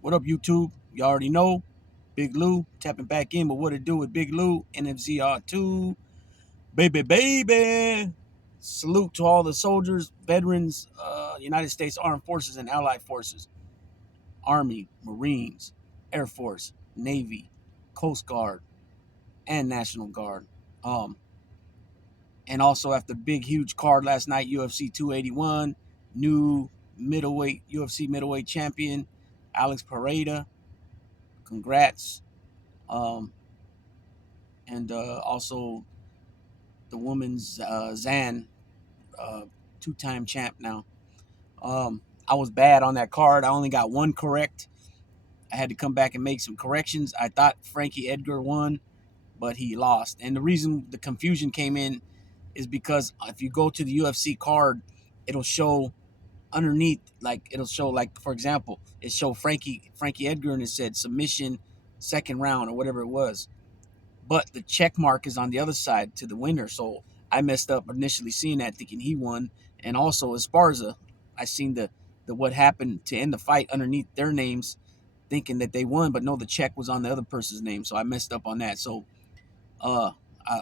What up, YouTube? You already know. Big Lou tapping back in, but what it do with Big Lou? NFZR2. Baby, baby. Salute to all the soldiers, veterans, United States Armed Forces and Allied Forces, Army, Marines, Air Force, Navy, Coast Guard, and National Guard. Um, and also after big, huge card last night, UFC 281, new middleweight, UFC middleweight champion, Alex Pereira. Congrats. Um, and also the women's Zan, uh, two-time champ now. I was bad on that card. I only got one correct. I had to come back and make some corrections. I thought Frankie Edgar won, but he lost. And the reason the confusion came in is because if you go to the UFC card, it'll show underneath, like it'll show, like for example, it showed Frankie Edgar and it said submission second round or whatever it was, but the check mark is on the other side to the winner. So I messed up initially seeing that, thinking he won. And also Esparza, I seen the what happened to end the fight underneath their names, thinking that they won, but no, the check was on the other person's name. So I messed up on that. So uh,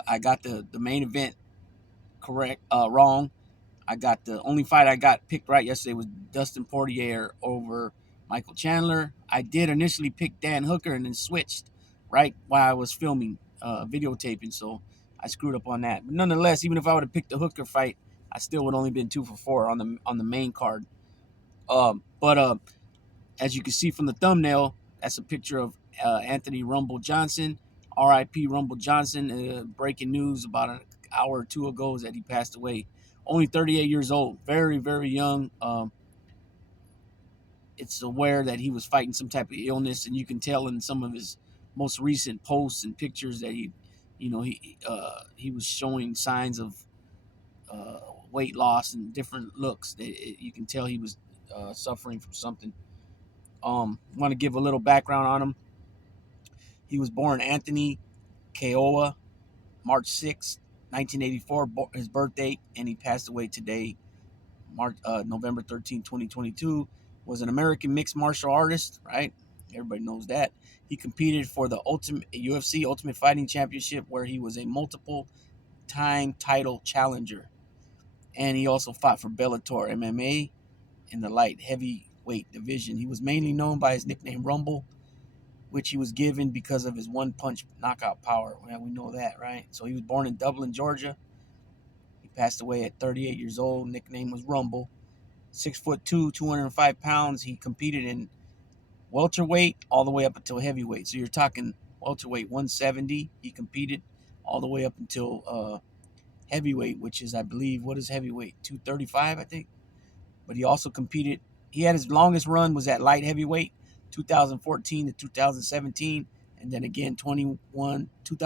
I got the main event correct, wrong. I got the only fight I got picked right yesterday was Dustin Poirier over Michael Chandler. I did initially pick Dan Hooker and then switched right while I was filming, videotaping, so I screwed up on that. But nonetheless, even if I would have picked the Hooker fight, I still would only been 2 for 4 on the main card. But as you can see from the thumbnail, that's a picture of Anthony Rumble Johnson, R.I.P. Rumble Johnson. Breaking news about an hour or two ago is that he passed away. Only 38 years old, very, very young. It's aware that he was fighting some type of illness, and you can tell in some of his most recent posts and pictures that he was showing signs of uh, weight loss and different looks. You can tell he was suffering from something. Want to give a little background on him. He was born Anthony Keowa, March 6th, 1984, his birthday, and he passed away today, November 13th, 2022. Was an American mixed martial artist, right? Everybody knows that. He competed for the Ultimate UFC Ultimate Fighting Championship, where he was a multiple time title challenger. And he also fought for Bellator MMA in the light heavyweight division. He was mainly known by his nickname Rumble, which he was given because of his one punch knockout power. Well, we know that, right? So he was born in Dublin, Georgia. He passed away at 38 years old. Nickname was Rumble. 6'2", 205 pounds. He competed in welterweight all the way up until heavyweight. So you're talking welterweight 170. He competed all the way up until heavyweight, which is, I believe, what is heavyweight? 235, I think. But he also competed. He had his longest run was at light heavyweight, 2014 to 2017, and then again 2021 to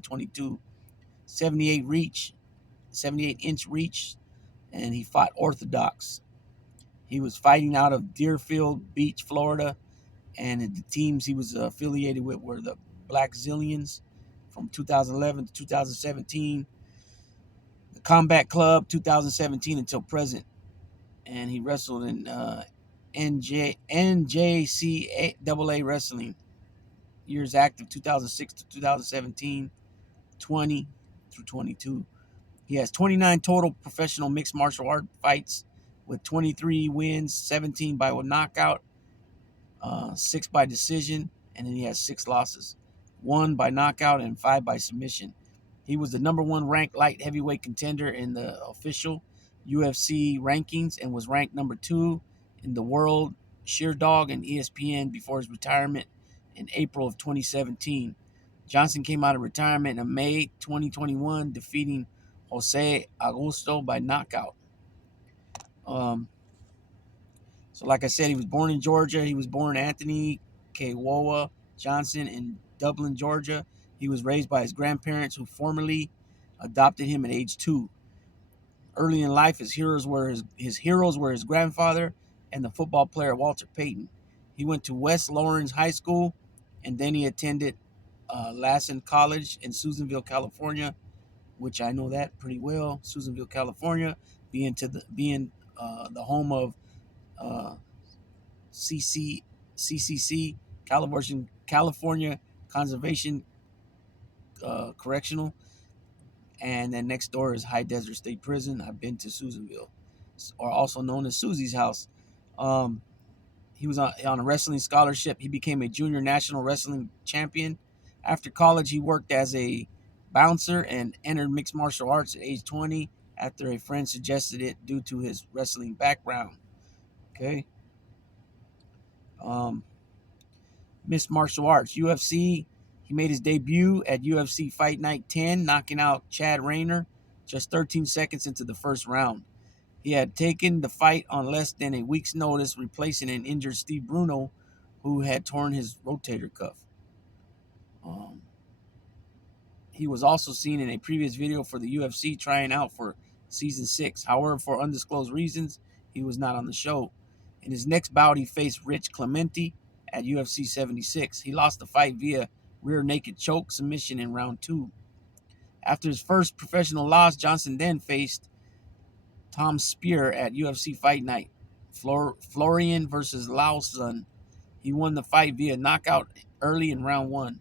22, 78-inch reach, and he fought orthodox. He was fighting out of Deerfield Beach, Florida, and the teams he was affiliated with were the Black Zillions from 2011 to 2017, the Combat Club 2017 until present, and he wrestled in NJCAA Wrestling. Years active 2006 to 2017, 20 through 22. He has 29 total professional mixed martial art fights with 23 wins, 17 by knockout, 6 by decision, and then he has 6 losses, 1 by knockout and 5 by submission. He was the number 1 ranked light heavyweight contender in the official UFC rankings and was ranked number 2 in the world Sheerdog and ESPN before his retirement in April of 2017. Johnson came out of retirement in May 2021, defeating Jose Augusto by knockout. Um, so, like I said, he was born in Georgia. He was born Anthony Keowa Johnson in Dublin, Georgia. He was raised by his grandparents, who formerly adopted him at age 2. Early in life, his heroes were his grandfather and the football player Walter Payton. He went to West Lawrence High School, and then he attended Lassen College in Susanville, California, which I know that pretty well. Susanville, California, being the home of uh, CC CCC, California Conservation Correctional, and then next door is High Desert State Prison. I've been to Susanville, or also known as Susie's House. Um, he was on a wrestling scholarship. He became a junior national wrestling champion. After college, he worked as a bouncer and entered mixed martial arts at age 20 after a friend suggested it due to his wrestling background. Okay. Um, Mixed martial arts, UFC. He made his debut at UFC Fight Night 10, knocking out Chad Rayner just 13 seconds into the first round. He had taken the fight on less than a week's notice, replacing an injured Steve Bruno, who had torn his rotator cuff. Um, he was also seen in a previous video for the UFC trying out for Season 6. However, for undisclosed reasons, he was not on the show. In his next bout, he faced Rich Clemente at UFC 76. He lost the fight via rear naked choke submission in round 2. After his first professional loss, Johnson then faced Tom Spear at UFC Fight Night. Florian versus Lawson. He won the fight via knockout early in round 1.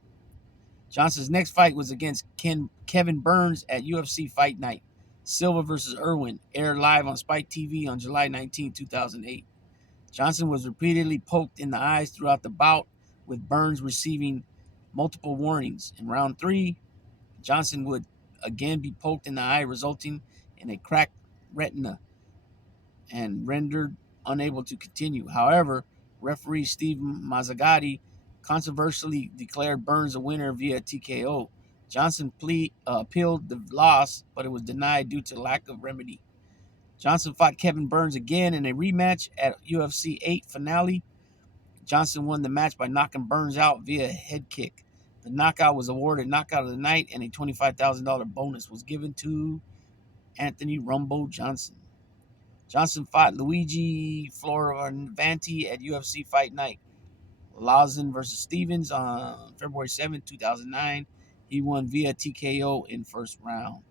Johnson's next fight was against Kevin Burns at UFC Fight Night. Silva versus Irwin aired live on Spike TV on July 19, 2008. Johnson was repeatedly poked in the eyes throughout the bout, with Burns receiving multiple warnings. In round 3, Johnson would again be poked in the eye, resulting in a cracked retina and rendered unable to continue. However, referee Steve Mazzagatti controversially declared Burns a winner via TKO. Johnson appealed the loss, but it was denied due to lack of remedy. Johnson fought Kevin Burns again in a rematch at UFC 8 finale. Johnson won the match by knocking Burns out via head kick. The knockout was awarded knockout of the night, and a $25,000 bonus was given to Anthony Rumbo Johnson. Johnson fought Luigi Fioravanti at UFC Fight Night. Lawson versus Stevens on February 7, 2009. He won via TKO in first round.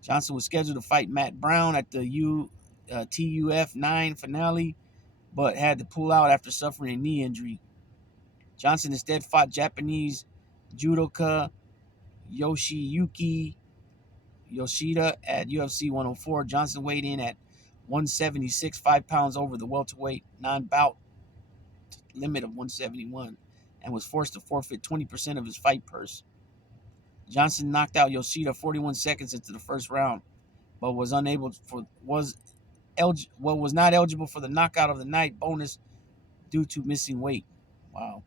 Johnson was scheduled to fight Matt Brown at the TUF 9 finale, but had to pull out after suffering a knee injury. Johnson instead fought Japanese judoka Yoshiyuki Yoshida at UFC 104. Johnson weighed in at 176, 5 pounds over the welterweight non-bout limit of 171, and was forced to forfeit 20% of his fight purse. Johnson knocked out Yoshida 41 seconds into the first round, but was not eligible for the knockout of the night bonus due to missing weight. Wow.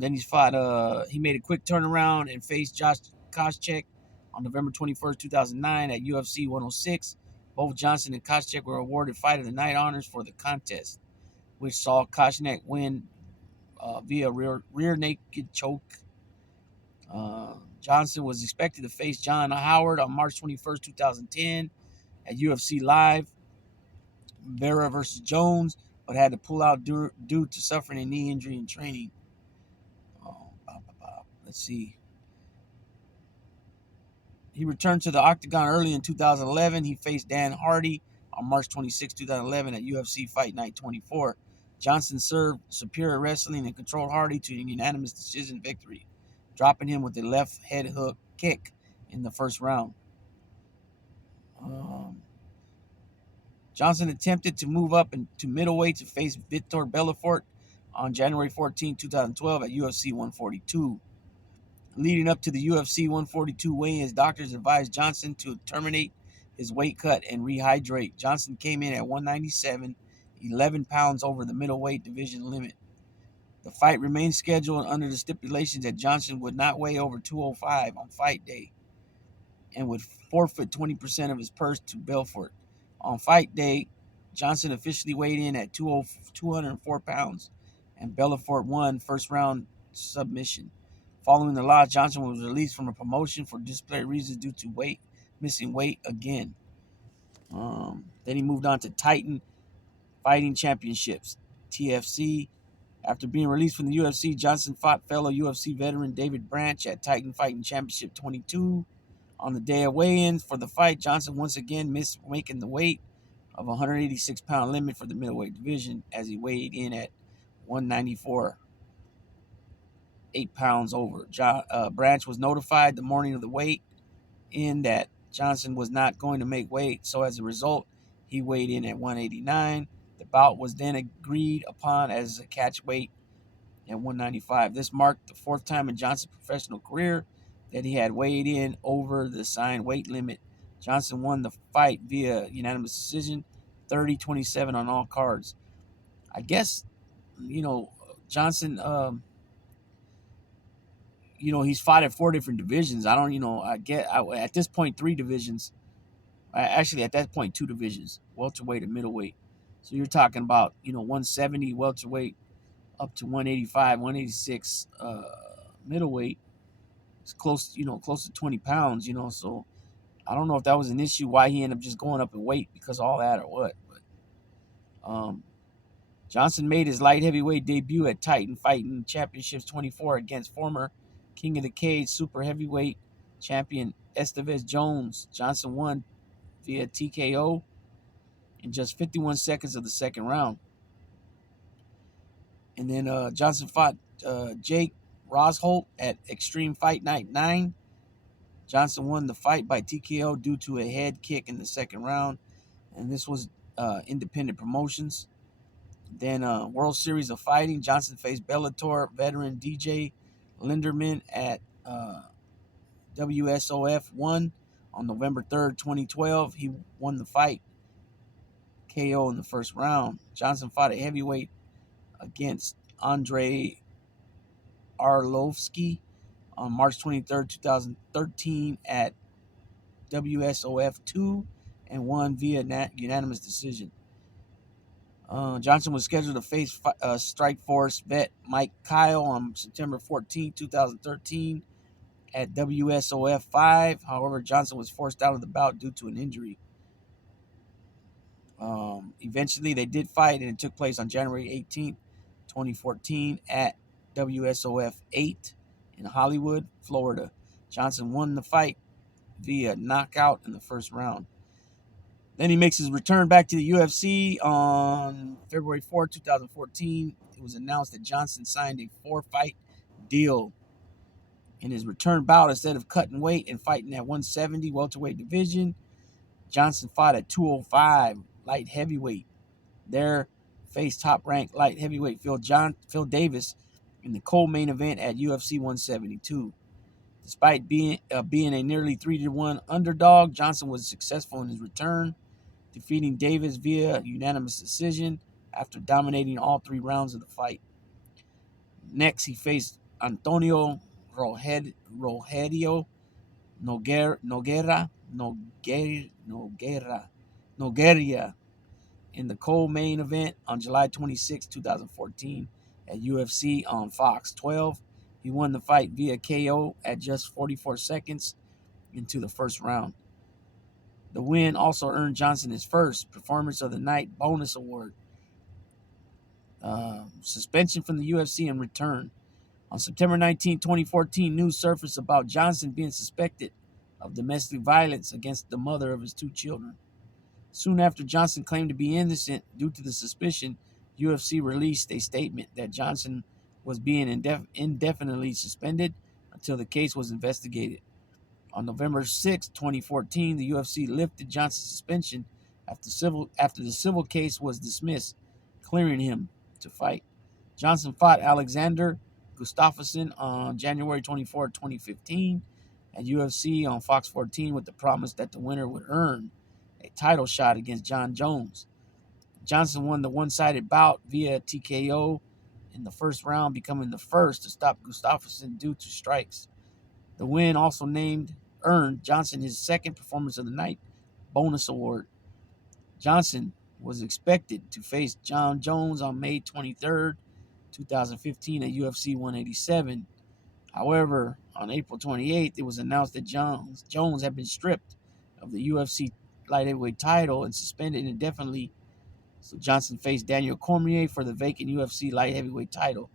Then he made a quick turnaround and faced Josh Koscheck on November 21st, 2009 at UFC 106. Both Johnson and Koscheck were awarded Fight of the Night honors for the contest, which saw Koscheck win via rear naked choke. Johnson was expected to face John Howard on March 21st, 2010 at UFC Live, Vera versus Jones, but had to pull out due to suffering a knee injury in training. Let's see. He returned to the octagon early in 2011. He faced Dan Hardy on March 26, 2011 at UFC Fight Night 24. Johnson served superior wrestling and controlled Hardy to a unanimous decision victory, dropping him with a left head hook kick in the first round. Johnson attempted to move up into middleweight to face Vitor Belfort on January 14, 2012 at UFC 142. Leading up to the UFC 142 weigh-ins, doctors advised Johnson to terminate his weight cut and rehydrate. Johnson came in at 197, 11 pounds over the middleweight division limit. The fight remained scheduled under the stipulations that Johnson would not weigh over 205 on fight day and would forfeit 20% of his purse to Belfort. On fight day, Johnson officially weighed in at 204 pounds, and Belfort won first round submission. Following the loss, Johnson was released from a promotion for disciplinary reasons due to missing weight again. Then he moved on to Titan Fighting Championships, TFC. After being released from the UFC, Johnson fought fellow UFC veteran David Branch at Titan Fighting Championship 22. On the day of weigh-in for the fight, Johnson once again missed making the weight of 186-pound limit for the middleweight division as he weighed in at 194, 8 pounds over. Branch was notified the morning of the weigh in that Johnson was not going to make weight, so as a result, he weighed in at 189. The bout was then agreed upon as a catch weight at 195. This marked the fourth time in Johnson's professional career that he had weighed in over the assigned weight limit. Johnson won the fight via unanimous decision, 30-27 on all cards. I guess, Johnson, he's fought at 4 different divisions. I don't, at this point, 3 divisions. Actually, at that point, 2 divisions, welterweight and middleweight. So you're talking about, 170 welterweight up to 185, 186 middleweight. It's close, close to 20 pounds, so I don't know if that was an issue why he ended up just going up in weight because of all that or what. But Johnson made his light heavyweight debut at Titan Fighting Championships 24 against former King of the Cage super heavyweight champion Estevez Jones. Johnson won via TKO in just 51 seconds of the second round. And then Johnson fought Jake Rosholt at Extreme Fight Night 9. Johnson won the fight by TKO due to a head kick in the second round. And this was independent promotions. Then World Series of Fighting, Johnson faced Bellator veteran DJ Linderman at WSOF 1 on November 3rd, 2012. He won the fight KO in the first round. Johnson fought at heavyweight against Andrei Arlovsky on March 23rd, 2013 at WSOF 2 and won via unanimous decision. Johnson was scheduled to face Strikeforce vet Mike Kyle on September 14, 2013 at WSOF 5. However, Johnson was forced out of the bout due to an injury. Eventually, they did fight, and it took place on January 18, 2014 at WSOF 8 in Hollywood, Florida. Johnson won the fight via knockout in the first round. Then he makes his return back to the UFC on February 4, 2014. It was announced that Johnson signed a 4-fight deal. In his return bout, instead of cutting weight and fighting at 170 welterweight division, Johnson fought at 205 light heavyweight. There, faced top-ranked light heavyweight Phil Davis in the co-main event at UFC 172. Despite being a nearly 3-1 underdog, Johnson was successful in his return, defeating Davis via unanimous decision after dominating all 3 rounds of the fight. Next, he faced Antonio Rogerio Nogueira in the co-main event on July 26, 2014 at UFC on Fox 12. He won the fight via KO at just 44 seconds into the first round. The win also earned Johnson his first Performance of the Night bonus award. Suspension from the UFC and return. On September 19, 2014, news surfaced about Johnson being suspected of domestic violence against the mother of his 2 children. Soon after Johnson claimed to be innocent due to the suspicion, UFC released a statement that Johnson was being indefinitely suspended until the case was investigated. On November 6, 2014, the UFC lifted Johnson's suspension after the civil case was dismissed, clearing him to fight. Johnson fought Alexander Gustafsson on January 24, 2015 at UFC on Fox 14 with the promise that the winner would earn a title shot against Jon Jones. Johnson won the one-sided bout via TKO in the first round, becoming the first to stop Gustafsson due to strikes. The win also earned Johnson his second Performance of the Night bonus award. Johnson was expected to face Jon Jones on May 23rd, 2015 at UFC 187. However, on April 28th, it was announced that Jones had been stripped of the UFC light heavyweight title and suspended indefinitely. So Johnson faced Daniel Cormier for the vacant UFC light heavyweight title.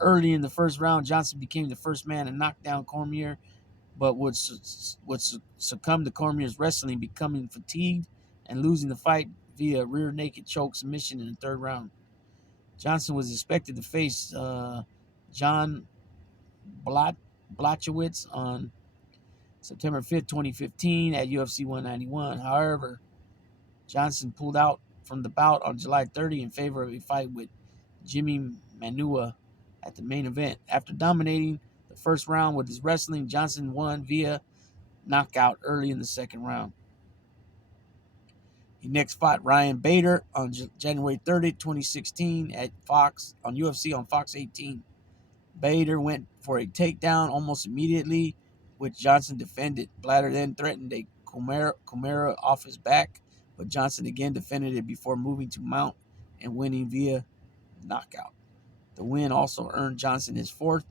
Early in the first round, Johnson became the first man to knock down Cormier, but would succumb to Cormier's wrestling, becoming fatigued and losing the fight via rear naked choke submission in the third round. Johnson was expected to face John Blachowicz on September 5th, 2015 at UFC 191. However, Johnson pulled out from the bout on July 30 in favor of a fight with Jimmy Manua at the main event. After dominating the first round with his wrestling, Johnson won via knockout early in the second round. He next fought Ryan Bader on January 30, 2016 at Fox on UFC on Fox 18. Bader went for a takedown almost immediately, which Johnson defended. Bader then threatened a Kimura off his back, but Johnson again defended it before moving to mount and winning via knockout. The win also earned Johnson his fourth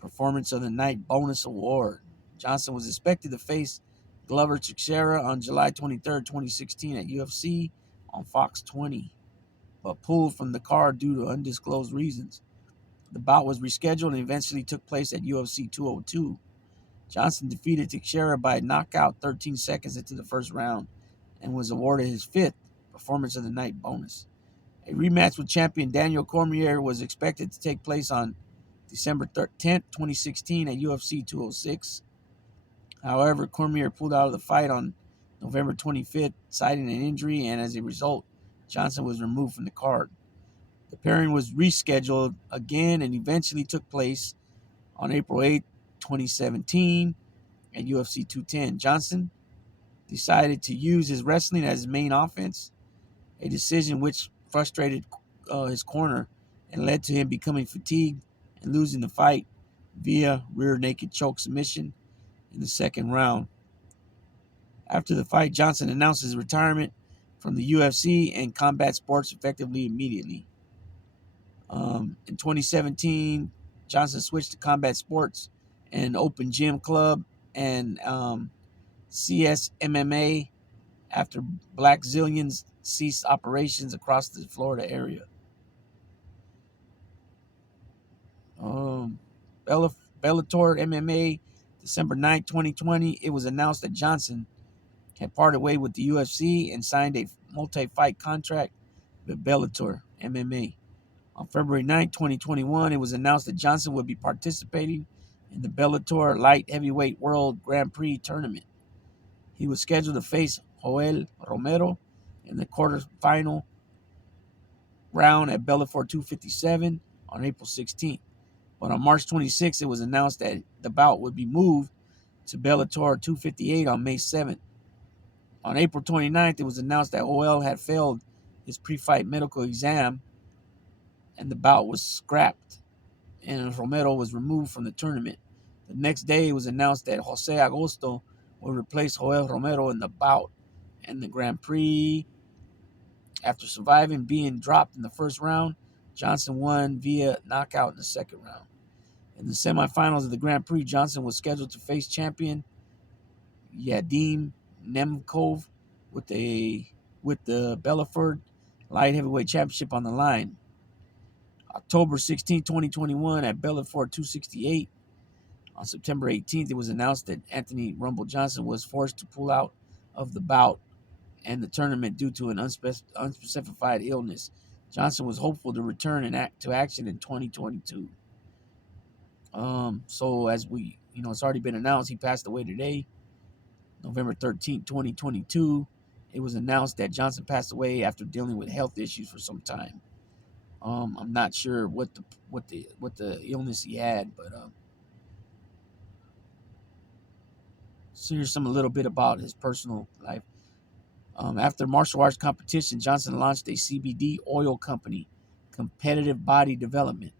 Performance of the Night bonus award. Johnson was expected to face Glover Teixeira on July 23, 2016 at UFC on Fox 20, but pulled from the card due to undisclosed reasons. The bout was rescheduled and eventually took place at UFC 202. Johnson defeated Teixeira by knockout 13 seconds into the first round and was awarded his fifth Performance of the Night bonus. A rematch with champion Daniel Cormier was expected to take place on December 10, 2016 at UFC 206. However, Cormier pulled out of the fight on November 25th, citing an injury, and as a result, Johnson was removed from the card. The pairing was rescheduled again and eventually took place on April 8, 2017 at UFC 210. Johnson decided to use his wrestling as his main offense, a decision which frustrated his corner and led to him becoming fatigued and losing the fight via rear naked choke submission in the second round. After the fight, Johnson announced his retirement from the UFC and combat sports effectively immediately. In 2017, Johnson switched to combat sports and open gym club and CSMMA after Black Zillions ceased operations across the Florida area. Bellator MMA, December 9, 2020, it was announced that Johnson had parted way with the UFC and signed a multi-fight contract with Bellator MMA. On February 9, 2021, it was announced that Johnson would be participating in the Bellator Light Heavyweight World Grand Prix tournament. He was scheduled to face Joel Romero in the quarterfinal round at Bellator 257 on April 16th. But on March 26th, it was announced that the bout would be moved to Bellator 258 on May 7th. On April 29th, it was announced that Joel had failed his pre-fight medical exam and the bout was scrapped and Romero was removed from the tournament. The next day, it was announced that Jose Agosto would replace Joel Romero in the bout and the Grand Prix. After surviving being dropped in the first round, Johnson won via knockout in the second round. In the semifinals of the Grand Prix, Johnson was scheduled to face champion Yadim Nemkov with the Bellator Light Heavyweight Championship on the line. October 16, 2021 at Bellator 268. On September 18th, it was announced that Anthony Rumble Johnson was forced to pull out of the bout and the tournament due to an unspecified illness. Johnson was hopeful to return to action in 2022. So as it's already been announced, he passed away today, November 13th, 2022. It was announced that Johnson passed away after dealing with health issues for some time. I'm not sure what the illness he had, but so here's a little bit about his personal life. After martial arts competition, Johnson launched a CBD oil company, Competitive Body Development.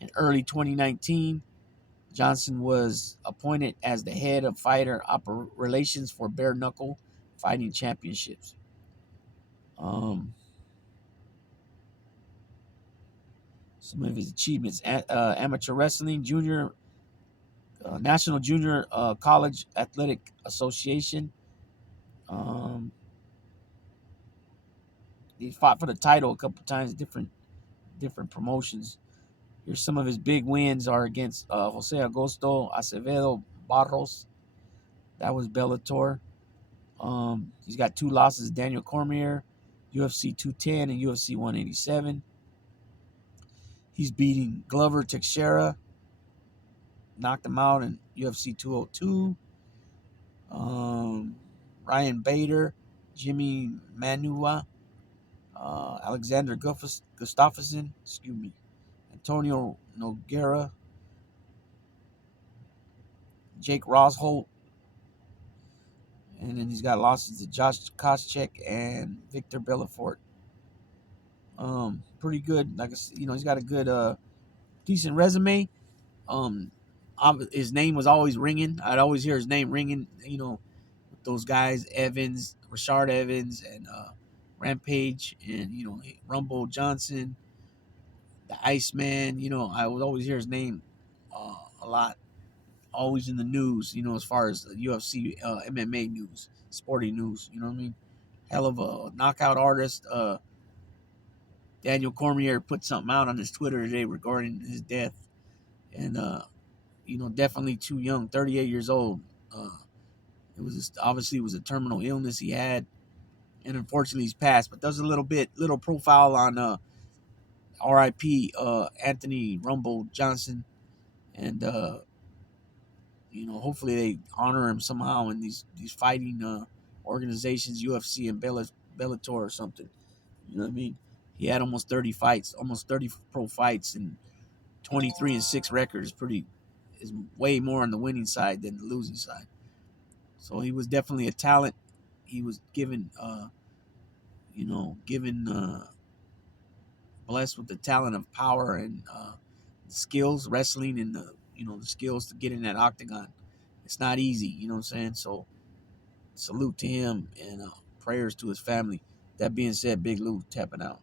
In early 2019, Johnson was appointed as the head of fighter relations for Bare Knuckle Fighting Championships. Some of his achievements: amateur wrestling, National Junior College Athletic Association. He fought for the title a couple times, different promotions. Here's some of his big wins are against Jose Agosto Acevedo Barros. That was Bellator. He's got 2 losses: Daniel Cormier, UFC 210 and UFC 187. He's beating Glover Teixeira, knocked him out in UFC 202. Ryan Bader, Jimmy Manua, Alexander Gustafsson, excuse me, Antonio Nogueira, Jake Rosholt, and then he's got losses to Josh Koscheck and Victor Belfort. Pretty good. Like I said, he's got a good, decent resume. Um, his name was always ringing. I'd always hear his name ringing. With those guys, Evans, Rashard Evans, and Rampage, and Rumble Johnson, the Iceman. I would always hear his name a lot. Always in the news. As far as UFC, MMA news, sporting news. You know what I mean? Hell of a knockout artist. Daniel Cormier put something out on his Twitter today regarding his death, and definitely too young, 38 years old. Obviously it was a terminal illness he had, and unfortunately he's passed. But there's a little profile on R.I.P. Anthony Rumble Johnson, and hopefully they honor him somehow in these fighting organizations, UFC and Bellator or something. You know what I mean? He had almost 30 fights, almost 30 pro fights, and 23-6 record is way more on the winning side than the losing side. So he was definitely a talent. He was given blessed with the talent of power and skills, wrestling, and the skills to get in that octagon. It's not easy, you know what I'm saying? So salute to him, and prayers to his family. That being said, Big Lou tapping out.